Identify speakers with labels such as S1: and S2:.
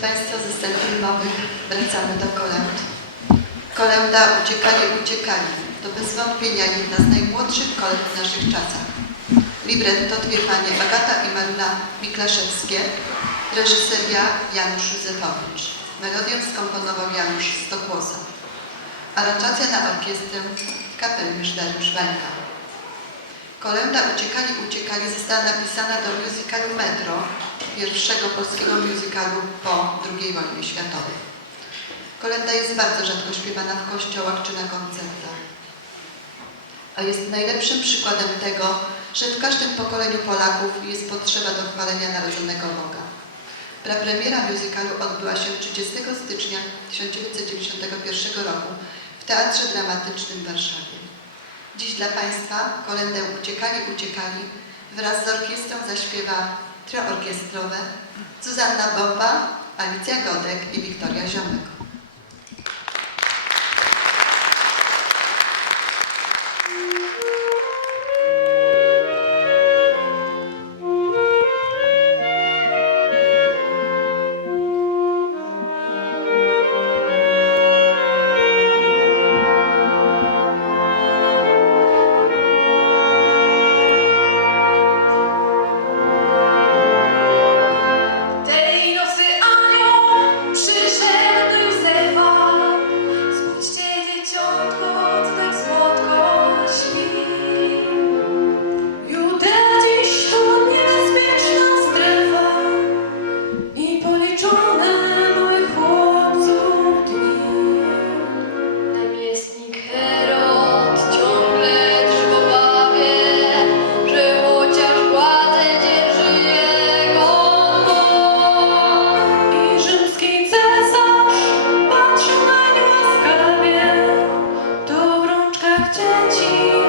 S1: Państwa, ze filmowych wracamy do kolęd. Kolęda Uciekali, uciekali to bez wątpienia jedna z najmłodszych kolęd w naszych czasach. Libretto dwie panie Agata i Marina Miklaszewskie, reżyseria Janusz Józefowicz. Melodię skomponował Janusz Stokłosa. Aranżacja na orkiestrę kapelmistrz Dariusz Węka. Kolenda Uciekali, uciekali została napisana do musicalu Metro, pierwszego polskiego musicalu po II wojnie światowej. Kolenda jest bardzo rzadko śpiewana w kościołach czy na koncertach, a jest najlepszym przykładem tego, że w każdym pokoleniu Polaków jest potrzeba do chwalenia narodzonego Boga. Prapremiera musicalu odbyła się 30 stycznia 1991 roku w Teatrze Dramatycznym w Warszawie. Dziś dla Państwa kolendę Uciekali, uciekali wraz z orkiestrą zaśpiewa trio orkiestrowe Zuzanna Bomba, Alicja Godek i Wiktoria Ziomek.
S2: 真情。